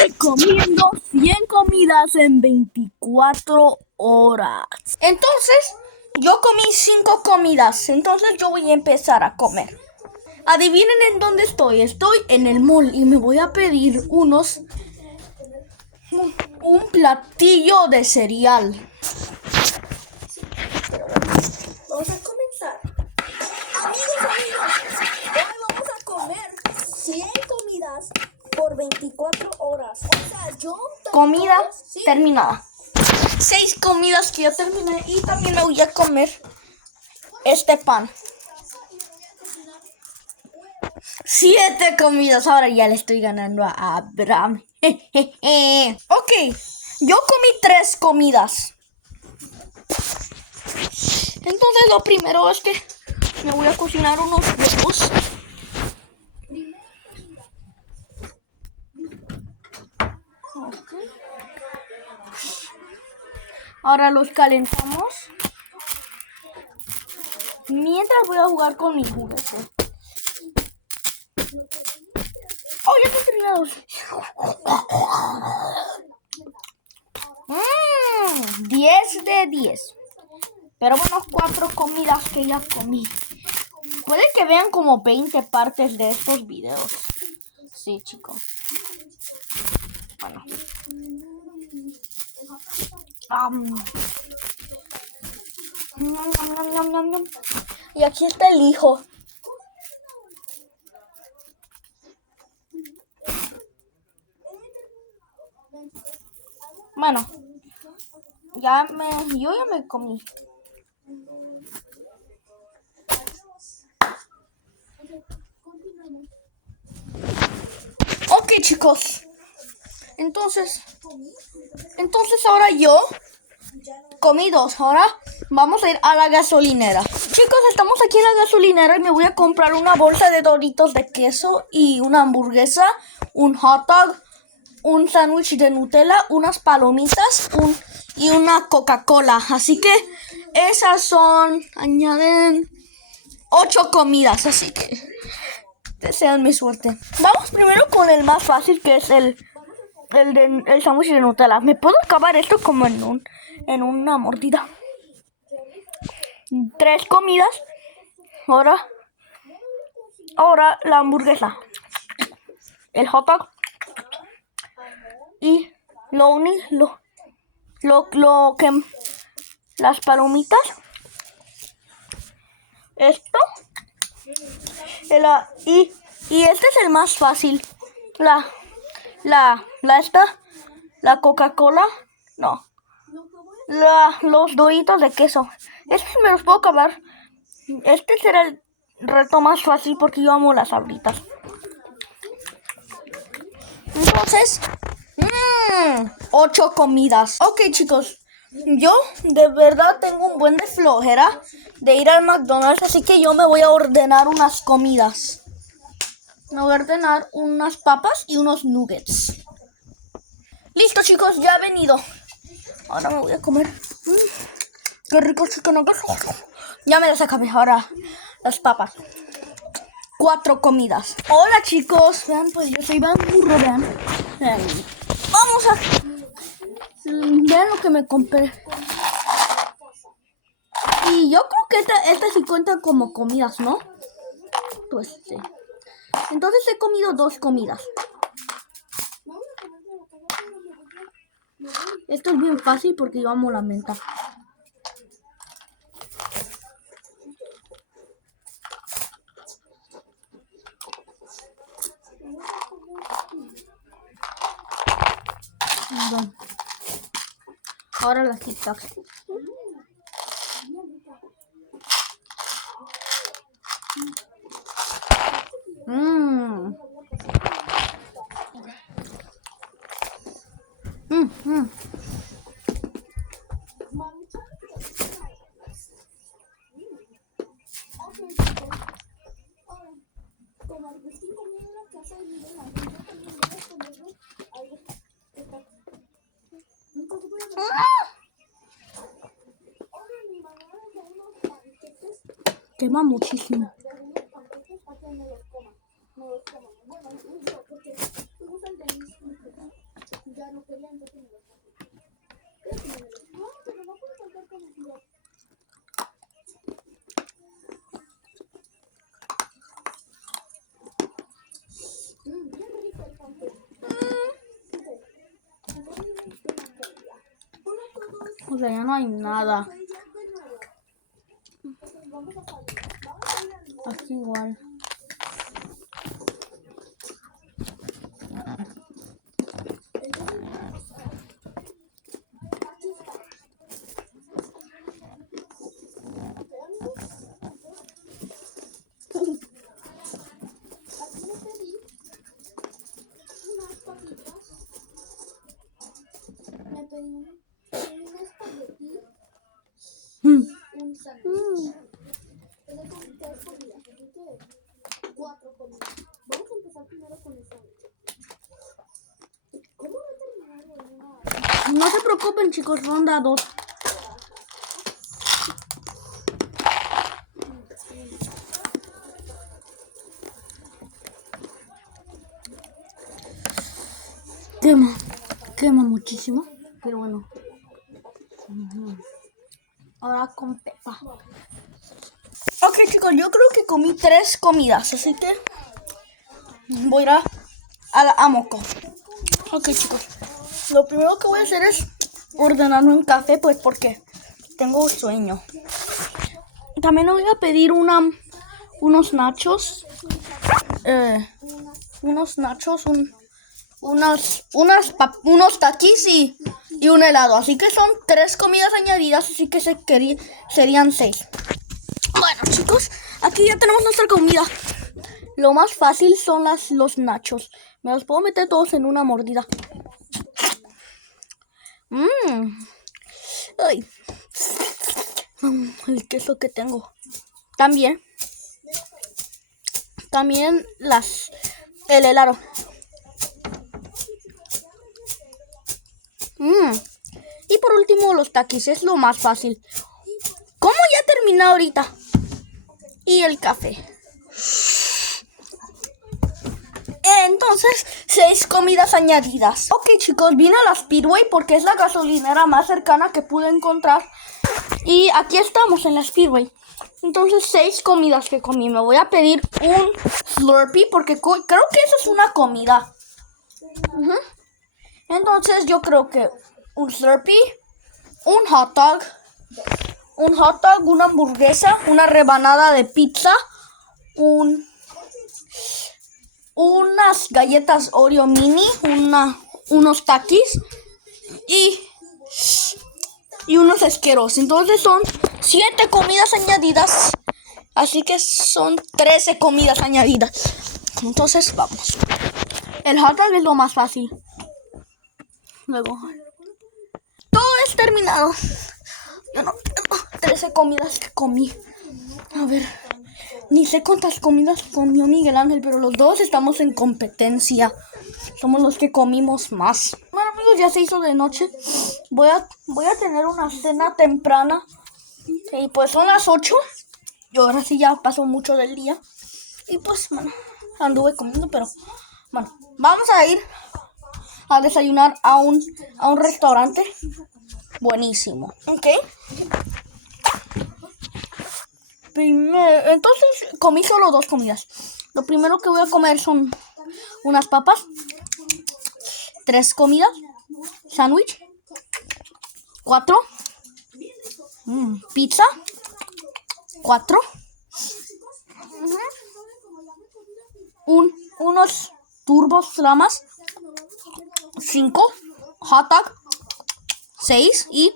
estoy comiendo 100 comidas en 24 horas. Entonces, yo comí 5 comidas. Entonces, yo voy a empezar a comer. Adivinen en dónde estoy. Estoy en el mall y me voy a pedir un platillo de cereal. Vamos a comenzar. Amigos, hoy vamos a comer 100 comidas por 24 horas. O sea, comida terminada. 6 comidas que ya terminé y también me voy a comer este pan. 7 comidas. Ahora ya le estoy ganando a Abraham. Ok, yo comí 3 comidas. Entonces lo primero es que me voy a cocinar unos huevos. Okay. Ahora los calentamos. Mientras voy a jugar con mi juguete. Oh, ya están terminados. 10 de 10. Pero bueno, 4 comidas que ya comí. Puede que vean como 20 partes de estos videos. Sí, chicos. Bueno. Y aquí está el hijo. Bueno, yo ya me comí. Ok, chicos. Entonces ahora yo comí 2. Ahora vamos a ir a la gasolinera. Chicos, estamos aquí en la gasolinera y me voy a comprar una bolsa de Doritos de queso y una hamburguesa, un hot dog, un sándwich de Nutella, unas palomitas y una Coca-Cola. Así que esas añaden 8 comidas. Así que desean mi suerte. Vamos primero con el más fácil, que es el sándwich de Nutella. Me puedo acabar esto como en una mordida. 3 comidas. Ahora la hamburguesa, el hot dog y lo que las palomitas. Esto y este es el más fácil. La Coca-Cola, no. Los Doritos de queso. Estos me los puedo acabar. Este será el reto más fácil porque yo amo las Sabritas. Entonces, 8 comidas. Ok, chicos. Yo de verdad tengo un buen de flojera de ir al McDonald's, así que yo me voy a ordenar unas comidas. Me voy a ordenar unas papas y unos nuggets. Listo, chicos, ya he venido. Ahora me voy a comer. Qué rico chicken nuggets. Ya me las acabé. Ahora las papas. 4 comidas. Hola, chicos. Vean, pues yo soy Iván Burro, vean. Vamos a... Vean lo que me compré. Y yo creo que esta sí cuenta como comidas, ¿no? Pues sí. Entonces he comido 2 comidas. Esto es bien fácil porque yo amo la menta. Bueno. Ahora las Tic Tacs. Quema muchísimo. O sea, ya no hay nada. Aquí igual. No se preocupen, chicos, ronda 2. Quema muchísimo, pero bueno. Ahora con Pepa. Ok, chicos, yo creo que comí 3 comidas, así que voy a ir a la Amoco. Ok, chicos, lo primero que voy a hacer es ordenarme un café, pues porque tengo sueño. También voy a pedir unos nachos, unos taquis y un helado. Así que son 3 comidas añadidas, así que serían 6. Bueno, chicos, aquí ya tenemos nuestra comida. Lo más fácil son los nachos. Me los puedo meter todos en una mordida. Ay. El queso que tengo. También el helado. Y por último los taquis, es lo más fácil. ¿Cómo ya terminé ahorita? Y el café. Entonces, 6 comidas añadidas. Ok, chicos, vine a la Speedway porque es la gasolinera más cercana que pude encontrar. Y aquí estamos en la Speedway. Entonces, 6 comidas que comí. Me voy a pedir un Slurpee porque creo que eso es una comida. Entonces, yo creo que un Slurpee, un hot dog, una hamburguesa, una rebanada de pizza, unas galletas Oreo mini, unos taquis y unos esqueros. Entonces son 7 comidas añadidas. Así que son 13 comidas añadidas. Entonces vamos. El hot dog es lo más fácil. Luego todo es terminado. Yo no tengo 13 comidas que comí. A ver, ni sé cuántas comidas comió Miguel Ángel, pero los dos estamos en competencia. Somos los que comimos más. Bueno, amigos, ya se hizo de noche. Voy a tener una cena temprana. Y pues son las 8. Yo ahora sí ya paso mucho del día. Y pues, bueno, anduve comiendo, pero bueno, vamos a ir a desayunar a un restaurante buenísimo. Ok. Entonces comí solo 2 comidas. Lo primero que voy a comer son unas papas. 3 comidas. Sándwich. 4. Pizza. 4. Unos turbos flamas. 5. Hot dog. 6. Y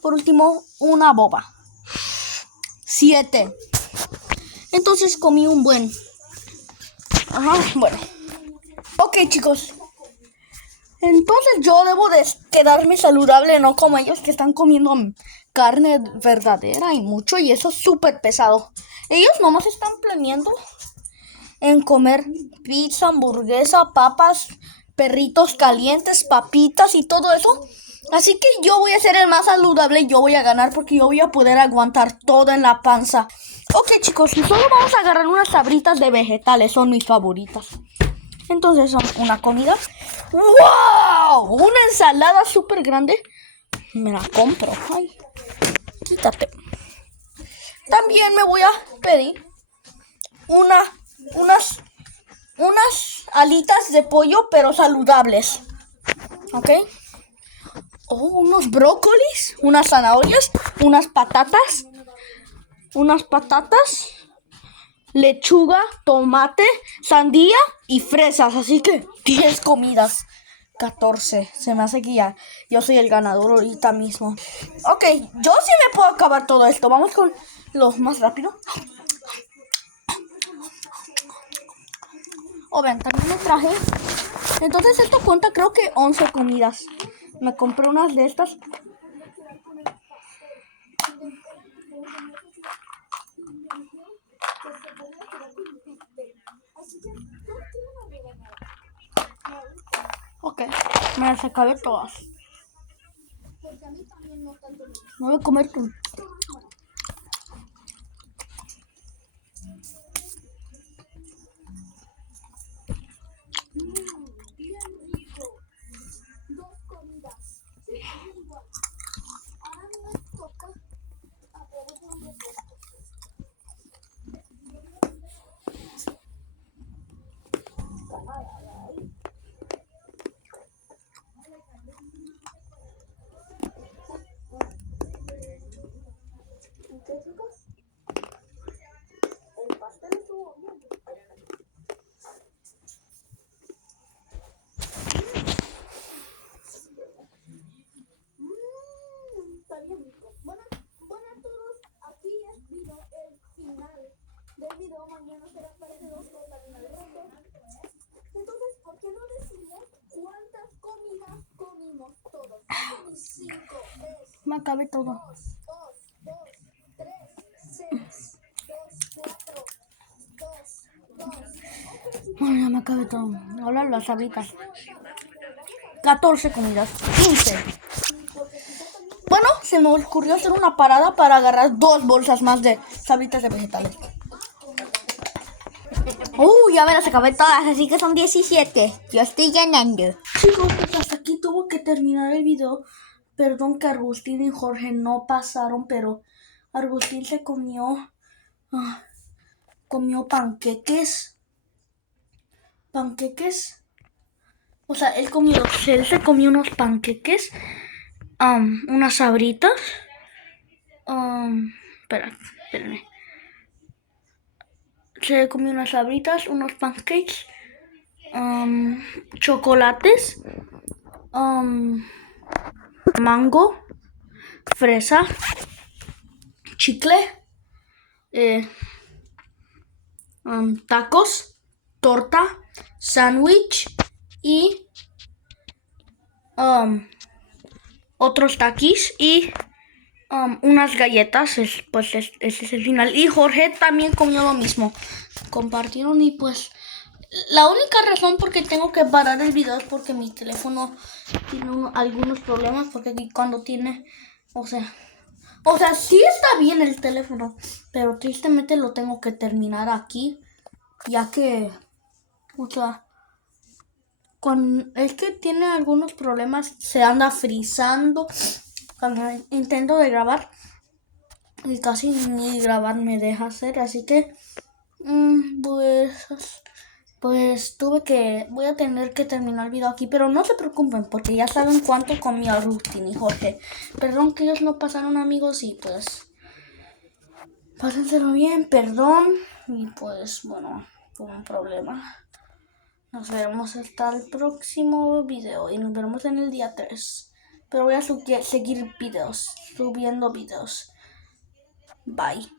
por último una boba. 7. Entonces comí un buen. Bueno. Ok, chicos. Entonces yo debo de quedarme saludable, no como ellos que están comiendo carne verdadera y mucho, y eso es súper pesado. Ellos nomás están planeando en comer pizza, hamburguesa, papas, perritos calientes, papitas y todo eso. Así que yo voy a ser el más saludable y yo voy a ganar porque yo voy a poder aguantar todo en la panza. Ok, chicos, solo vamos a agarrar unas sabritas de vegetales, son mis favoritas. Entonces son una comida. ¡Wow! wow, una ensalada súper grande. Me la compro. Ay, quítate. También me voy a pedir unas alitas de pollo, pero saludables. ¿Ok? Oh, unos brócolis, unas zanahorias, unas patatas, lechuga, tomate, sandía y fresas. Así que 10 comidas. 14. Se me hace que ya yo soy el ganador ahorita mismo. Ok, yo sí me puedo acabar todo esto. Vamos con lo más rápido. O ven, también me traje. Entonces esto cuenta creo que 11 comidas. Me compré unas de estas. Ok, me las acabé todas. Me voy a comer tú. Bueno a todos, aquí es el final del video. Mañana será parte 2 con Karina de Rojo. Entonces, ¿por qué no decimos cuántas comidas comimos todos? 5 es. Me acabé todo. 2, 3, 6, 2, 4, 2. Ay, ya me acabé todo. Ahora las sabritas. 14 comidas. 15. Bueno, se me ocurrió hacer una parada para agarrar 2 bolsas más de sabritas de vegetales. Ya me las acabé todas, así que son 17. Yo estoy ganando. Chicos, pues hasta aquí tuvo que terminar el video. Perdón que Agustín y Jorge no pasaron, pero Agustín se comió panqueques. O sea, él se comió unos panqueques, unas sabritas. Espérame. Se comió unas sabritas, unos pancakes, chocolates, mango, fresa, chicle, tacos, torta, sándwich y otros taquis y unas galletas. Ese es el final. Y Jorge también comió lo mismo. Compartieron y pues la única razón por que tengo que parar el video es porque mi teléfono tiene algunos problemas. Porque aquí cuando tiene, o sea, sí está bien el teléfono, pero tristemente lo tengo que terminar aquí, ya que, o sea, es que tiene algunos problemas, se anda frizando cuando intento de grabar y casi ni grabar me deja hacer, así que pues voy a tener que terminar el video aquí, pero no se preocupen porque ya saben cuánto comió Agustín y Jorge. Perdón que ellos no pasaron, amigos, y pues pásenselo bien, perdón, y pues bueno, fue un problema. Nos veremos hasta el próximo video y nos veremos en el día 3. Pero voy a seguir subiendo videos. Bye.